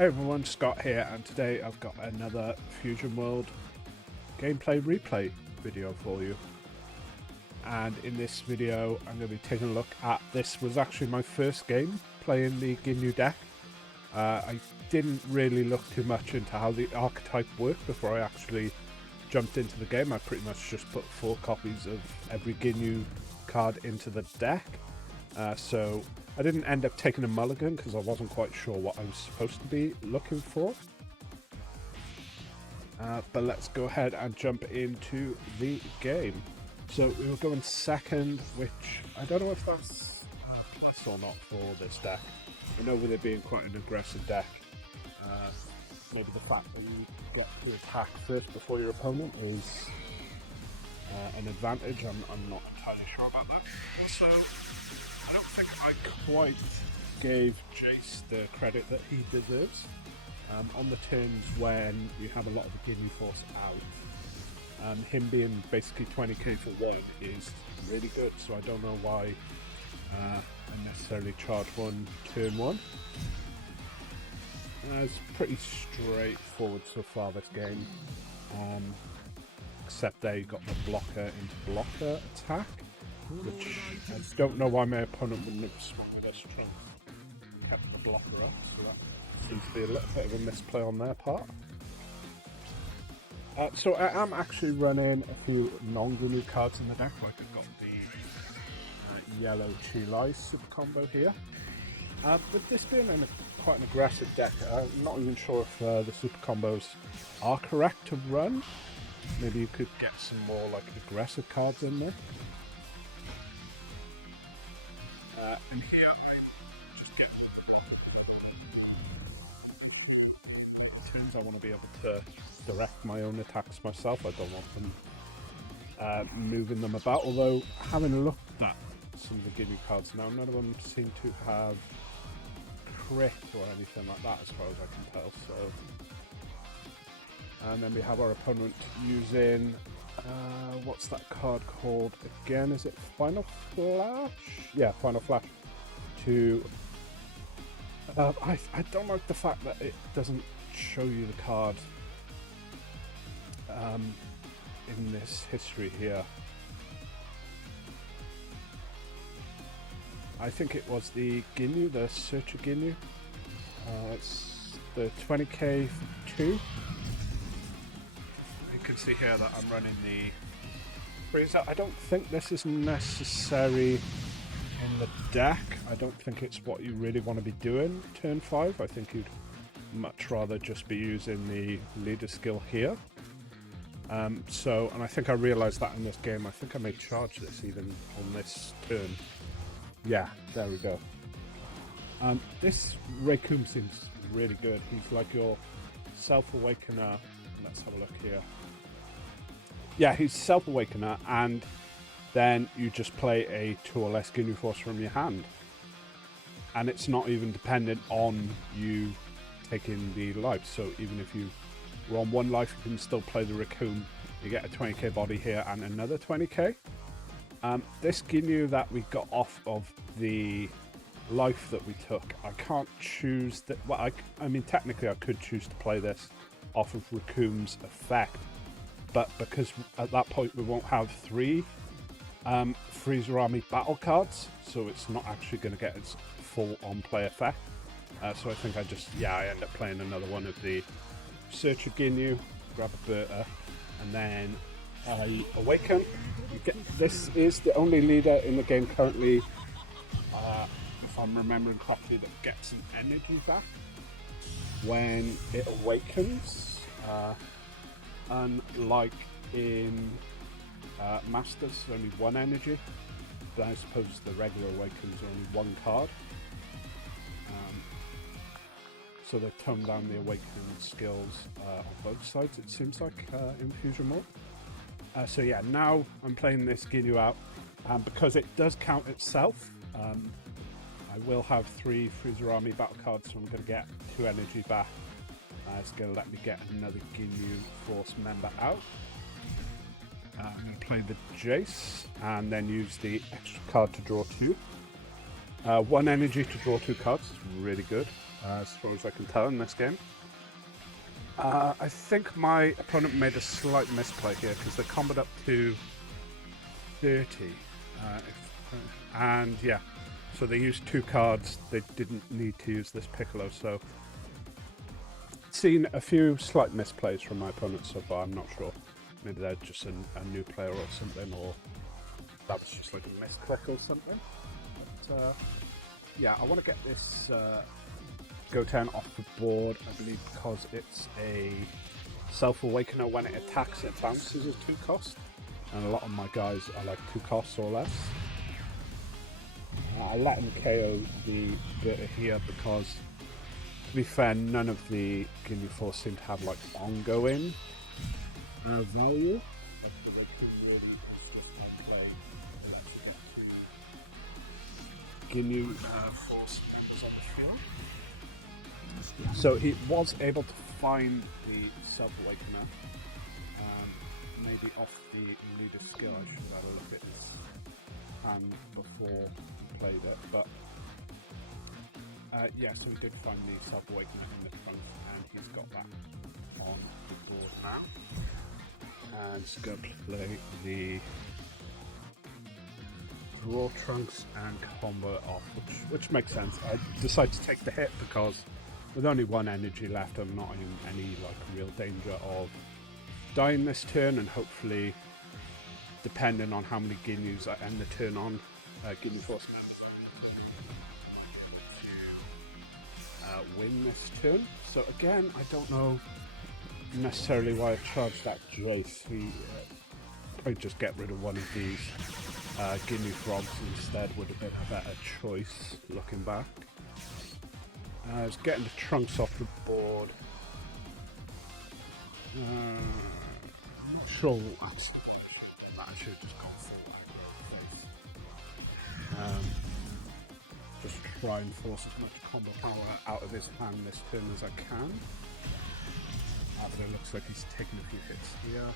Hey everyone, Scott here, and today I've got another Fusion World gameplay replay video for you. And in this video I'm going to be taking a look at, this was actually my first game playing the Ginyu deck. I didn't really look too much into how the archetype worked before I actually jumped into the game. I pretty much just put 4 copies of every Ginyu card into the deck. So I didn't end up taking a mulligan because I wasn't quite sure what I was supposed to be looking for. But let's go ahead and jump into the game. So we were going second, which I don't know if that's plus or not for this deck. I know with it being quite an aggressive deck, maybe the fact that you get to attack first before your opponent is an advantage. I'm not entirely sure about that. Also, I don't think I quite gave Jace the credit that he deserves. On the turns when you have a lot of the Ginyu Force out, him being basically 20k for one is really good, so I don't know why I necessarily charge one turn one. It's pretty straightforward so far this game, except there you got the blocker into blocker attack, which I don't know why my opponent wouldn't have swung with their strength and kept the blocker up, so that seems to be a little bit of a misplay on their part. So I am actually running a few non-Ginyu cards in the deck, like I've got the yellow Chilai super combo here. With this being quite an aggressive deck, I'm not even sure if the super combos are correct to run. Maybe you could get some more like aggressive cards in there. And here I just get turns I want to be able to direct my own attacks myself. I don't want them moving them about, although having looked at some of the Ginyu cards now, none of them seem to have crit or anything like that as far as I can tell. So, and then we have our opponent using what's that card called again? Is it Final Flash? Yeah, Final Flash. To I don't like the fact that it doesn't show you the card in this history here. I think it was the Ginyu, the Searcher Ginyu. It's the 20k for 2. You can see here that I'm running the freezer. I don't think this is necessary in the deck. I don't think it's what you really want to be doing turn 5. I think you'd much rather just be using the leader skill here. And I think I realised that in this game. I think I may charge this even on this turn. Yeah, there we go. This Raccoon seems really good. He's like your self-awakener. Let's have a look here. Yeah, he's self-awakener, and then you just play a 2 or less Ginyu Force from your hand. And it's not even dependent on you taking the life. So even if you were on 1 life, you can still play the Raccoon. You get a 20k body here and another 20k. This Ginyu that we got off of the life that we took, I can't choose that. Well, I mean, technically I could choose to play this off of Raccoon's effect, but because at that point we won't have 3 Freezer Army battle cards, so it's not actually going to get its full on-play effect. So I think I end up playing another one of the Searcher Ginyu, grab a Berta, and then awaken. This is the only leader in the game currently, if I'm remembering correctly, that gets an energy back when it awakens. Unlike in Masters, only 1 energy, but I suppose the regular awakens only 1 card. So they've toned down the awakening skills on both sides, it seems like, in Fusion mode. So yeah, now I'm playing this Ginyu out, and because it does count itself, I will have 3 Freezer Army battle cards, so I'm going to get 2 energy back. It's going to let me get another Ginyu Force member out. I'm going to play the Jace, and then use the extra card to draw 2. 1 energy to draw 2 cards, really good. as far as I can tell in this game. I think my opponent made a slight misplay here because they comboed up to 30. And yeah, so they used 2 cards. They didn't need to use this Piccolo, so seen a few slight misplays from my opponent so far. I'm not sure. Maybe they're just a new player or something, or that was just like a misclick or something. But yeah, I want to get this Goten off the board, I believe, because it's a Self-Awakener. When it attacks, it bounces at 2 cost, and a lot of my guys are like 2 costs or less. I let him KO the Vegeta here because, to be fair, none of the Ginyu Force seem to have like ongoing value. Ginyu Force members on the field. So he was able to find the Self-Awakener, maybe off the leader skill. I should have had a look at his hand before he played it, but yeah, so he did find the Self-Awakener in the front, and he's got that on the board now. And he's going to play the Raw Trunks and combo off, which makes sense. I decided to take the hit because with only 1 energy left, I'm not in any like real danger of dying this turn, and hopefully, depending on how many Ginyus I end the turn on, Ginyu Force members are to win this turn. So again, I don't know necessarily why I charged that Jace. I'd just get rid of one of these Ginyu Frogs instead would have been a better choice looking back. I was getting the Trunks off the board. I'm not sure what I should have just gone full aggro. Just try and force as much combo power out of his hand this turn as I can. But it looks like he's taking a few hits here.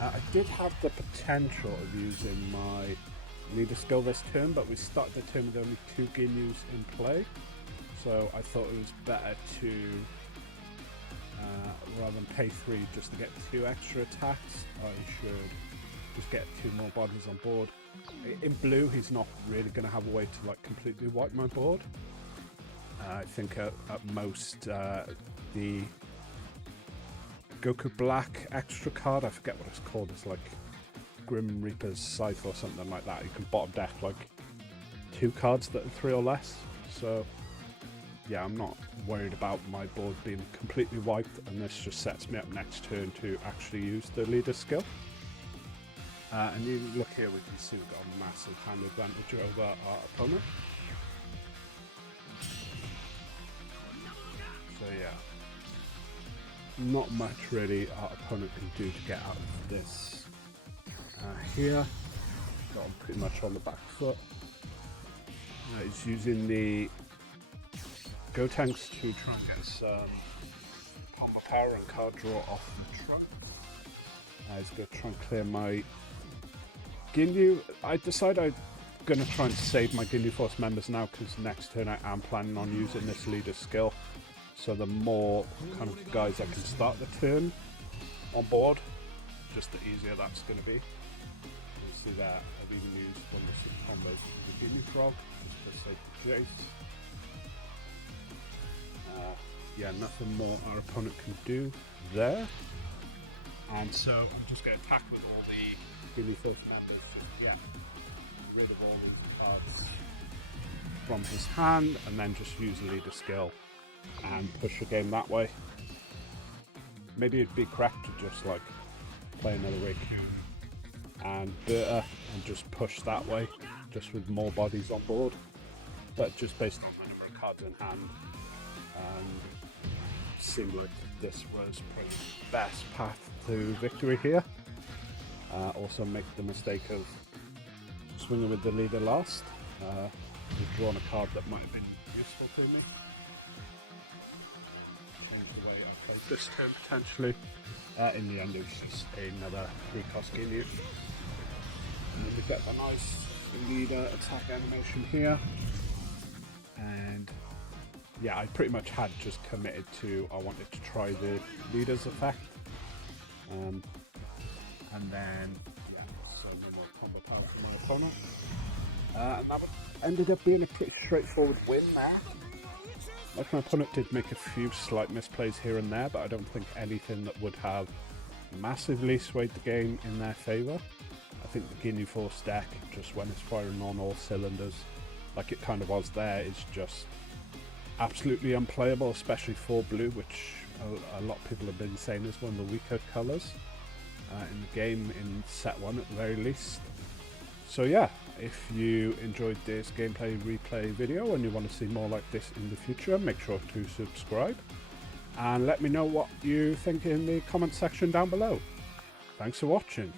I did have the potential of using my leader skill this turn, but we started the turn with only 2 Ginyus in play, so I thought it was better to, rather than pay 3 just to get 2 extra attacks, I should just get 2 more bodies on board. In blue, he's not really going to have a way to like completely wipe my board. I think at most the Goku Black extra card, I forget what it's called, it's like Grim Reaper's Scythe or something like that. You can bottom deck like 2 cards that are 3 or less. So yeah, I'm not worried about my board being completely wiped, and this just sets me up next turn to actually use the leader skill. And you look here, we can see we've got a massive hand advantage over our opponent. So yeah, not much really our opponent can do to get out of this. Here, got him pretty much on the back foot. He's using the Gotenks to try and get some combo power and card draw off the truck. He's going to try and clear my Ginyu. I decided I'm going to try and save my Ginyu Force members now, because next turn I am planning on using this leader skill. So the more kind of guys I can start the turn on board, just the easier that's going to be. You see that I've even used one of the combos with the Ginyu Frog, just to save Jace. Yeah, nothing more our opponent can do there. And so I'm just going to attack with all the Ginyu Force members to get rid of all these cards from his hand, and then just use the leader skill and push the game that way. Maybe it'd be correct to just like play another Riku and Vegeta and just push that way, just with more bodies on board. But just based on the number of cards in hand, it seemed like this was probably the best path to victory here. Also make the mistake of swinging with the leader last. We've drawn a card that might have been useful to me. This turn potentially. In the end, it was just another 3-cost Ginyu. And then we get a nice leader attack animation here. And yeah, I pretty much had just committed to, I wanted to try the leader's effect. And then, yeah, so no more combo power from the opponent. And that ended up being a pretty straightforward win there. Like, my opponent did make a few slight misplays here and there, but I don't think anything that would have massively swayed the game in their favour. I think the Ginyu Force deck, just when it's firing on all cylinders, like it kind of was there, is just absolutely unplayable, especially for blue, which a lot of people have been saying is one of the weaker colours in the game, in set 1 at the very least. So yeah, if you enjoyed this gameplay replay video and you want to see more like this in the future, make sure to subscribe and let me know what you think in the comment section down below. Thanks for watching.